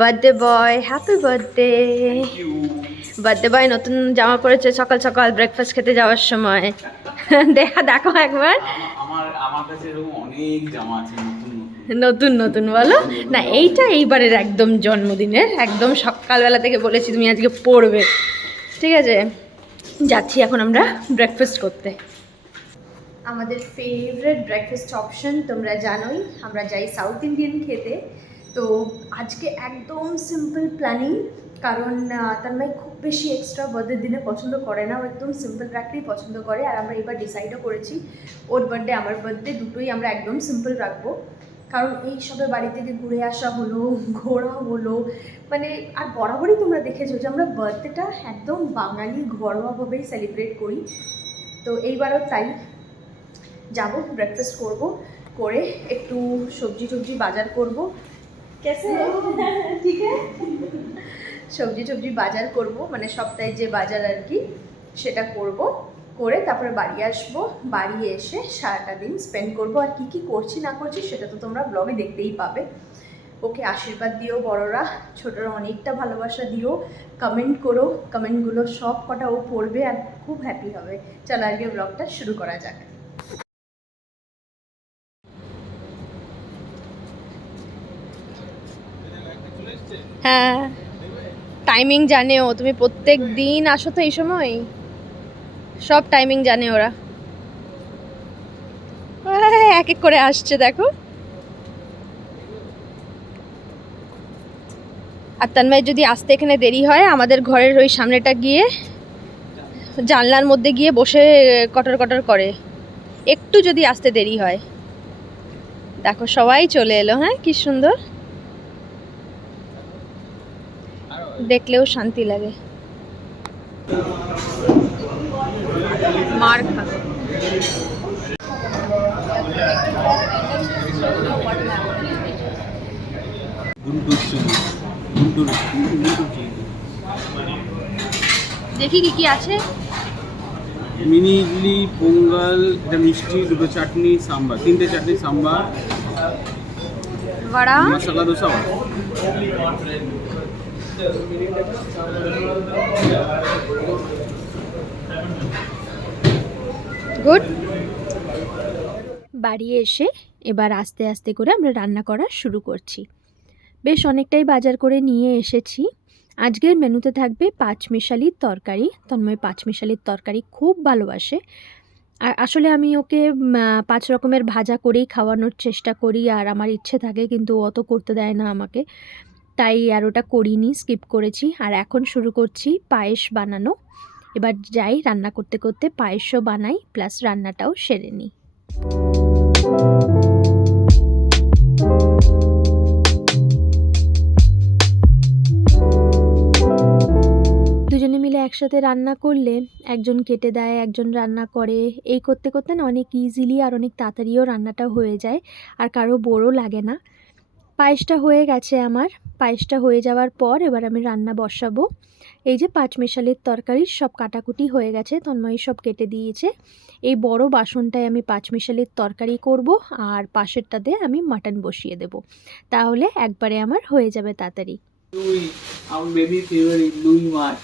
Birthday boy, happy birthday. Birthday boy নতুন জামা পরেছে সকাল সকাল ব্রেকফাস্ট খেতে যাওয়ার সময়। দেখো দেখো একবার। আমার কাছে এরকম অনেক জামা আছে নতুন নতুন বলো না, এইটা এইবারের একদম জন্মদিনের, একদম সকালবেলা থেকে বলেছি তুমি আজকে পড়বে, ঠিক আছে। যাচ্ছি এখন আমরা ব্রেকফাস্ট করতে। আমাদের ফেভারিট ব্রেকফাস্ট অপশন তোমরা জানোই, আমরা যাই সাউথ ইন্ডিয়ান খেতে। তো আজকে একদম সিম্পল প্ল্যানিং, কারণ তন্ময় খুব বেশি এক্সট্রা বার্থডের দিনে পছন্দ করে না, ও একদম সিম্পল রাখতেই পছন্দ করে। আর আমরা এবার ডিসাইডও করেছি ওর বার্থডে আমার বার্থডে দুটোই আমরা একদম সিম্পল রাখবো, কারণ এই সবে বাড়ি থেকে ঘুরে আসা হলো, ঘোরা হলো, মানে আর বরাবরই তোমরা দেখেছো যে আমরা বার্থডেটা একদম বাঙালি ঘরোয়াভাবেই সেলিব্রেট করি। তো এইবারও তাই যাব, ব্রেকফাস্ট করব, করে একটু সবজি টবজি বাজার করব, কেসে ঠিক আছে, সবজি টবজি বাজার করব, মানে সপ্তাহে যে বাজার আর কি সেটা করব, করে তারপরে বাড়ি আসব। বাড়ি এসে সারাটা দিন স্পেন্ড করব, আর কি কি করছি না করছি সেটা তো তোমরা ব্লগে দেখতেই পাবে। ওকে আশীর্বাদ দিও বড়রা, ছোটরা অনেকটা ভালোবাসা দিও, কমেন্ট করো, কমেন্টগুলো সব কটা ও পড়বে আর খুব হ্যাপি হবে। চলো আজকে ব্লগটা শুরু করা যাক। হ্যাঁ, টাইমিং জানে ও, তুমি প্রত্যেক দিন আসো তো এই সময়, সব টাইমিং জানে ওরা। এক এক করে আসছে দেখো। আর তন্ময় যদি আসতে এখানে দেরি হয়, আমাদের ঘরের ওই সামনেটা গিয়ে জানলার মধ্যে গিয়ে বসে কটর কটর করে, একটু যদি আসতে দেরি হয়। দেখো সবাই চলে এলো, হ্যাঁ কি সুন্দর, দেখলেও শান্তি লাগে। মার খাবে। দেখি কি কি আছে। মিনি ইডলি, পোঙ্গল, এটা মিষ্টি, দুটো চাটনি, সাম্বার, তিনটে চাটনি, সাম্বার, বড়া, মশলা দোসা। গুড। বাড়ি এসে এবার আস্তে আস্তে করে আমরা রান্না করা শুরু করছি। বেশ অনেকটাই বাজার করে নিয়ে এসেছি। আজকের মেনুতে থাকবে পাঁচমিশালির তরকারি। তন্ময় পাঁচমিশালির তরকারি খুব ভালোবাসে, আর আসলে আমি ওকে 5 রকমের ভাজা করেই খাওয়ানোর চেষ্টা করি, আর আমার ইচ্ছে থাকে কিন্তু অত করতে দেয় না আমাকে, তাই আর ওটা করিনি, স্কিপ করেছি। আর এখন শুরু করছি পায়েস বানানো। এবার যাই রান্না করতে করতে পায়েসও বানাই, প্লাস রান্নাটাও সেরে নিই। দুজনে মিলে একসাথে রান্না করলে একজন কেটে দেয়, একজন রান্না করে, এই করতে করতে না অনেক ইজিলি আর অনেক তাড়াতাড়িও রান্নাটা হয়ে যায়, আর কারো বোরও লাগে না। পায়েসটা হয়ে গেছে আমার। পায়েসটা হয়ে যাওয়ার পর এবার আমি রান্না বসাবো। এই যে পাঁচমিশালির তরকারির সব কাটাকুটি হয়ে গেছে, তন্ময় সব কেটে দিয়েছে। এই বড় বাসনটায় আমি পাঁচমিশালির তরকারি করব, আর পাশেরটাতে আমি মাটন বসিয়ে দেব, তাহলে একবারে আমার হয়ে যাবে তাড়াতাড়ি। আমার বেবি ফেভারিট রুই মাছ।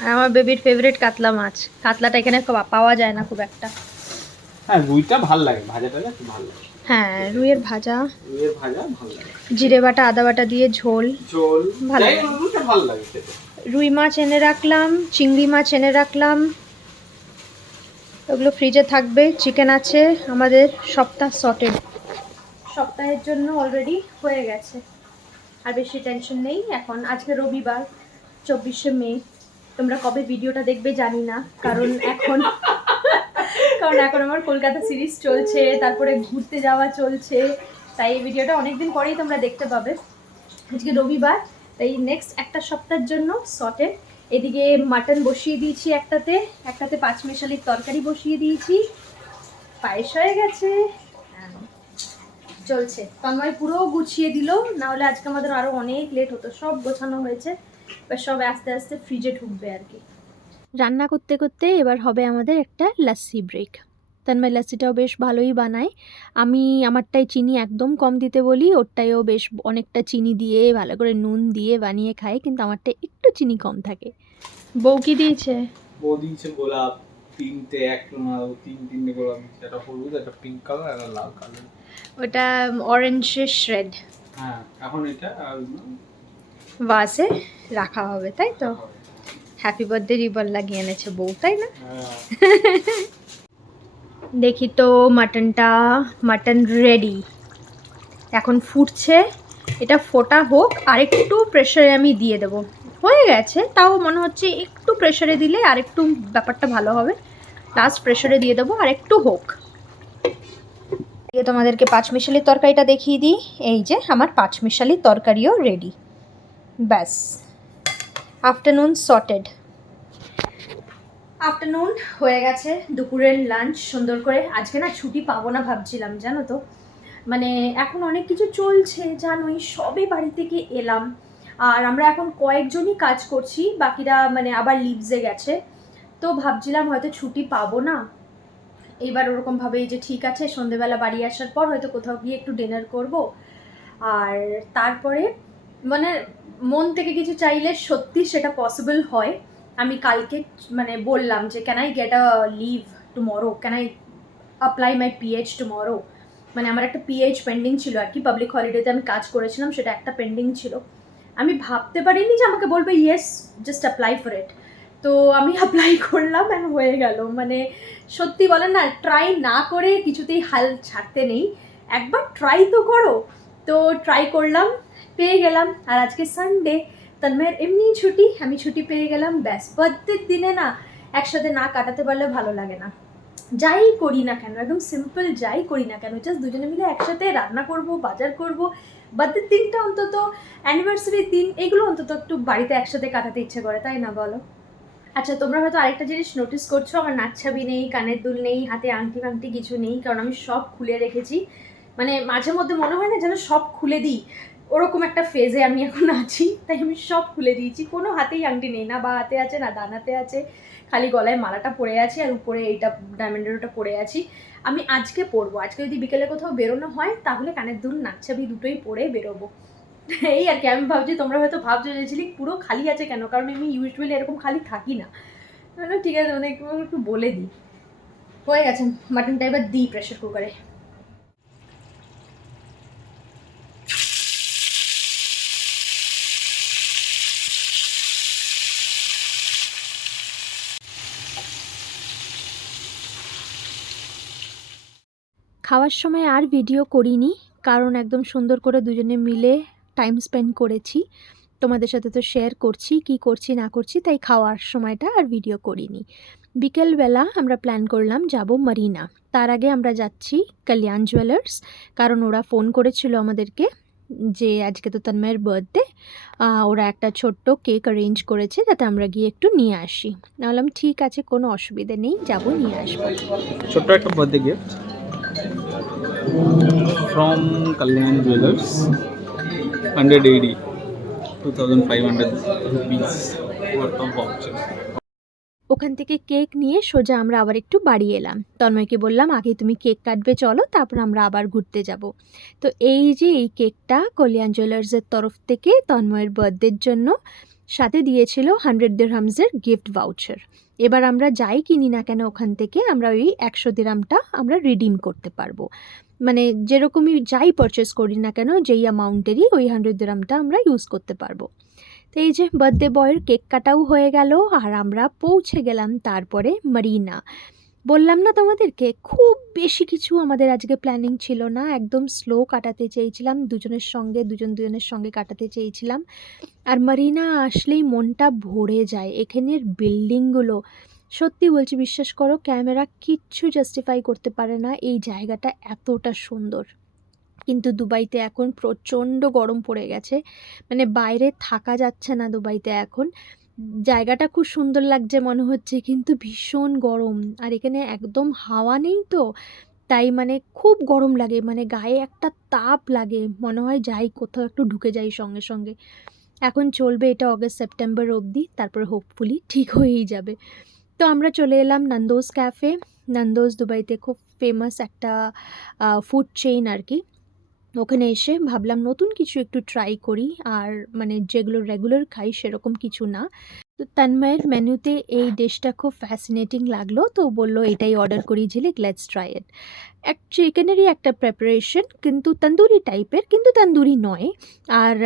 আর আমার বেবির ফেভারিট কাতলা মাছ। কাতলাটা এখানে পাওয়া যায় না খুব একটা। হ্যাঁ, রুইটা ভালো লাগে, ভাজাটা খুব ভালো লাগে। হ্যাঁ, রুইয়ের ভাজা, রুইয়ের ভাজা ভালো লাগে, জিরে বাটা আদা বাটা দিয়ে ঝোল ঝোল ভালো যাই লাগে। হোক, রুইটা ভালো লাগে খেতে। রুই মাছ এনে রাখলাম, চিংড়ি মাছ এনে রাখলাম, ওগুলো ফ্রিজে থাকবে। চিকেন আছে আমাদের সপ্তাহ সর্টেড, সপ্তাহের জন্য অলরেডি হয়ে গেছে, আর বেশি টেনশন নেই এখন। আজকে রবিবার 24শে মে, তোমরা কবে ভিডিওটা দেখবে জানি না, কারণ এখন আমার কলকাতা সিরিজ চলছে, তারপরে ঘুরতে যাওয়া চলছে, তাই এই ভিডিওটা অনেকদিন পরেই তোমরা দেখতে পাবে। আজকে রবিবার, তাই নেক্সট একটা সপ্তাহের জন্য সর্টেড। এদিকে মাটন বসিয়ে দিয়েছি একটাতে, একটাতে পাঁচমিশালির তরকারি বসিয়ে দিয়েছি, পায়েস হয়ে গেছে, চলছে। তন্ময় পুরো গুছিয়ে দিল, না হলে আজকে আমাদের আরও অনেক লেট হতো। সব গোছানো হয়েছে, এবার সব আস্তে আস্তে ফ্রিজে ঢুকবে আর কি। রান্না করতে করতে এবার হবে আমাদের একটা লাস্সি ব্রেক। তন্ময় লাস্সিটাও বেশ ভালোই বানায়। আমি আমারটায় চিনি একদম কম দিতে বলি, ওরটায়ও বেশ অনেকটা চিনি দিয়ে ভালো করে নুন দিয়ে বানিয়ে খায়, কিন্তু আমারটায় একটু চিনি কম থাকে। বউ কি দিয়েছে? বউ দিয়েছে গোলাপ তিনটে, তিনটে গোলাপ দিচ্ছে, একটা হলুদ, একটা পিঙ্ক কালার, একটা লাল কালার। ওটা অরেঞ্জের শ্রেড। হ্যাঁ, এখন এটা ভাসে রাখা হবে, তাই তো? হ্যাপি বার্থডে রিবন লাগিয়ে এনেছে বউ, তাই না? দেখি তো মাটন রেডি, এখন ফুটছে। এটা ফোটা হোক, আরেকটু প্রেশারে আমি দিয়ে দেবো। হয়ে গেছে, তাও মনে হচ্ছে একটু প্রেশারে দিলে আরেকটু ব্যাপারটা ভালো হবে। লাস্ট প্রেশারে দিয়ে দেবো, আরেকটু হোক। তোমাদেরকে পাঁচমিশালি তরকারিটা দেখিয়ে দিই। এই যে আমার পাঁচমিশালি তরকারিও রেডি। ব্যাস, আফটারনুন সর্টেড। আফটারনুন হয়ে গেছে, দুপুরের লাঞ্চ সুন্দর করে। আজকে না ছুটি পাবো না ভাবছিলাম, জানো তো। মানে এখন অনেক কিছু চলছে জানোই, সবে বাড়ি থেকে এলাম। আর আমরা এখন কয়েকজনই কাজ করছি, বাকিরা মানে আবার লিভসে গেছে। তো ভাবছিলাম হয়তো ছুটি পাবো না এইবার, ওরকমভাবে যে ঠিক আছে সন্ধেবেলা বাড়ি আসার পর হয়তো কোথাও গিয়ে একটু ডিনার করব। আর তারপরে মানে মন থেকে কিছু চাইলে সত্যি সেটা পসিবল হয়। আমি কালকে মানে বললাম যে can I get a leave tomorrow, can I apply my PH tomorrow. মানে আমার একটা পিএইচ পেন্ডিং ছিল আর কি, পাবলিক হলিডেতে আমি কাজ করেছিলাম, সেটা একটা পেন্ডিং ছিল। আমি ভাবতে পারিনি যে আমাকে বলবে yes just apply for it. তো আমি অ্যাপ্লাই করলাম অ্যান্ড হয়ে গেল। মানে সত্যি বলেন না, ট্রাই না করে কিছুতেই হাল ছাড়তে নেই, একবার ট্রাই তো করো। তো ট্রাই করলাম, পেয়ে গেলাম। আর আজকে সানডে, তন্ময়ের এমনি ছুটি, আমি ছুটি পেয়ে গেলাম। ব্যাস, বার্থডের দিনে না একসাথে না কাটাতে পারলে ভালো লাগে না। যাই করি না কেন, একদম সিম্পল যাই করি না কেন, জাস্ট দুজনে মিলে একসাথে রান্না করব, বাজার করব। বার্থডের দিনটা অন্তত, অ্যানিভার্সারির দিন, এগুলো অন্তত একটু বাড়িতে একসাথে কাটাতে ইচ্ছে করে, তাই না বলো? আচ্ছা, তোমরা হয়তো আরেকটা জিনিস নোটিস করছো, আমার নাচ্ছাবি নেই, কানের দুল নেই, হাতে আংটি ফাংটি কিছু নেই, কারণ আমি সব খুলে রেখেছি। মানে মাঝে মধ্যে মনে হয় না যেন সব খুলে দিই, ওরকম একটা ফেজে আমি এখন আছি, তাই আমি সব খুলে দিয়েছি। কোনো হাতেই আংটি নেই, না বা হাতে আছে না ডান হাতে আছে, খালি গলায় মালাটা পরে আছি আর উপরে এইটা ডায়মন্ডের ওটা পরে আছি। আমি আজকে পরবো, আজকে যদি বিকেলে কোথাও বেরোনো হয় তাহলে কানের দুল নাচ্ছাবি দুটোই পরে বেরোবো। এই আর কি। আমি ভাবছি তোমরা হয়তো ভাবছো যে ঝিলিক পুরো খালি আছে কেন, কারণ আমি ইউজুয়ালি এরকম খালি থাকি না। ঠিক আছে, মানে একটু বলে দিই। হয়ে গেছে, মাটনটা এবার দিই প্রেশার কুকারে। খাওয়ার সময় আর ভিডিও করিনি, কারণ একদম সুন্দর করে দুজনে মিলে টাইম স্পেন্ড করেছি। তোমাদের সাথে তো শেয়ার করছি কি করছি না করছি, তাই খাওয়ার সময়টা আর ভিডিও করিনি। বিকেলবেলা আমরা প্ল্যান করলাম যাব মারিনা। তার আগে আমরা যাচ্ছি কল্যাণ জুয়েলার্স, কারণ ওরা ফোন করেছিল আমাদেরকে যে আজকে তো তন্ময়ের বার্থডে, ওরা একটা ছোট্ট কেক অ্যারেঞ্জ করেছে যাতে আমরা গিয়ে একটু নিয়ে আসি। বললাম ঠিক আছে, কোনো অসুবিধে নেই, যাব নিয়ে আসবো। ছোট্ট একটা birthday gift from Kalyan Jewelers, 180, 2500 rupees worth of voucher. ওখান থেকে কেক নিয়ে সোজা আমরা আবার একটু বাড়ি এলাম। তন্ময়কে বললাম আগে তুমি কেক কাটবে, চলো, তারপর আমরা আবার ঘুরতে যাব। তো এই যে এই কেকটা কল্যাণ জুয়েলার্সের তরফ থেকে তন্ময়ের বার্থডের জন্য সাথে দিয়েছিল 100 দিরহামসের গিফট ভাউচার। এবার আমরা যাই কিনি না কেন ওখান থেকে, আমরা ওই 100 দিরহামটা আমরা রিডিম করতে পারবো। মানে যেরকমই যাই পারচেস করি না কেন, যেই অ্যামাউন্টেরই ওই 100 দিরহামটা আমরা ইউজ করতে পারবো। তো এই যে বার্থডে বয়ের কেক কাটাও হয়ে গেল, আর আমরা পৌঁছে গেলাম তারপরে মারিনা। বললাম না তোমাদেরকে, খুব বেশি কিছু আমাদের আজকে প্ল্যানিং ছিল না, একদম স্লো কাটাতে চেয়েছিলাম, দুজনের সঙ্গে কাটাতে চেয়েছিলাম। আর মারিনা আসলেই মনটা ভরে যায়। এখানের বিল্ডিংগুলো সত্যি বলছি, বিশ্বাস করো, ক্যামেরা কিচ্ছু জাস্টিফাই করতে পারে না এই জায়গাটা এতটা সুন্দর। কিন্তু দুবাইতে এখন প্রচণ্ড গরম পড়ে গেছে, মানে বাইরে থাকা যাচ্ছে না দুবাইতে এখন। জায়গাটা খুব সুন্দর লাগছে মনে হচ্ছে, কিন্তু ভীষণ গরম। আর এখানে একদম হাওয়া নেই তো, তাই মানে খুব গরম লাগে, মানে গায়ে একটা তাপ লাগে, মনে হয় যাই কোথাও একটু ঢুকে যাই সঙ্গে সঙ্গে। এখন চলবে এটা অগাস্ট সেপ্টেম্বর অবধি, তারপর হোপফুলি ঠিক হয়েই যাবে। তো আমরা চলে এলাম নন্দোজ ক্যাফে। নন্দোজ দুবাইতে খুব ফেমাস একটা ফুড চেইন আর কি। ওখানে এসে ভাবলাম নতুন কিছু একটু ট্রাই করি, আর মানে যেগুলো রেগুলার খাই সেরকম কিছু না। তো তন্ময়ের মেনুতে এই ডিশটা খুব ফ্যাসিনেটিং লাগলো, তো বললো এটাই অর্ডার করি ঝিলিক, লেটস ট্রাই ইট। এক চিকেনেরই একটা প্রেপারেশন, কিন্তু তন্দুরি টাইপের, কিন্তু তন্দুরি নয়। আর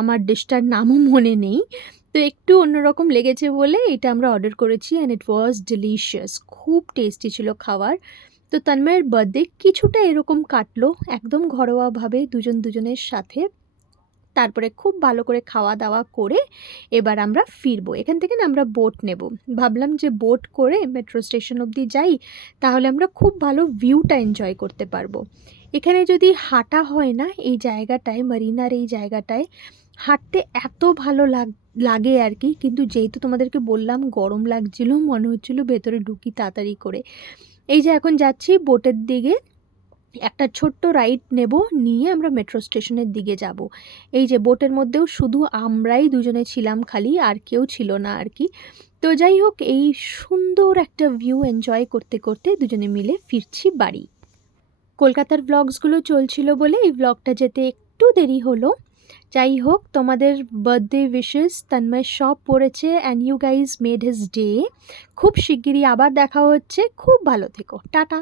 আমার ডিশটার নামও মনে নেই, তো একটু অন্যরকম লেগেছে বলে এটা আমরা অর্ডার করেছি, অ্যান্ড ইট ওয়াজ ডিলিশিয়াস, খুব টেস্টি ছিল খাবার। তো তন্ময়ের বার্থডে কিছুটা এরকম কাটলো, একদম ঘরোয়াভাবে দুজনের সাথে। তারপরে খুব ভালো করে খাওয়া দাওয়া করে এবার আমরা ফিরবো এখান থেকে, না আমরা বোট নেব। ভাবলাম যে বোট করে মেট্রো স্টেশন অবধি যাই, তাহলে আমরা খুব ভালো ভিউটা এনজয় করতে পারবো। এখানে যদি হাঁটা হয় না, এই জায়গাটায় মারিনার এই জায়গাটায় হাঁটতে এত ভালো লাগে আর কি, কিন্তু যেহেতু তোমাদেরকে বললাম গরম লাগছিল, মনে হচ্ছিল ভেতরে ঢুকি তাড়াতাড়ি করে। এই যে এখন যাচ্ছি বোটের দিকে, একটা ছোট্ট রাইড নেব, নিয়ে আমরা মেট্রো স্টেশনের দিকে যাব। এই যে বোটের মধ্যেও শুধু আমরাই দুজনে ছিলাম খালি, আর কেউ ছিল না আর কি। তো যাই হোক, এই সুন্দর একটা ভিউ এনজয় করতে করতে দুজনে মিলে ফিরছি বাড়ি। কলকাতার ব্লগসগুলো চলছিল বলে এই ব্লগটা যেতে একটু দেরি হলো। যাই হোক, তোমাদের বার্থডে উইশেস তন্ময় সব পড়েছে, and you guys made his day. খুব শিগগিরই আবার দেখা হচ্ছে, খুব ভালো থেকো, টাটা।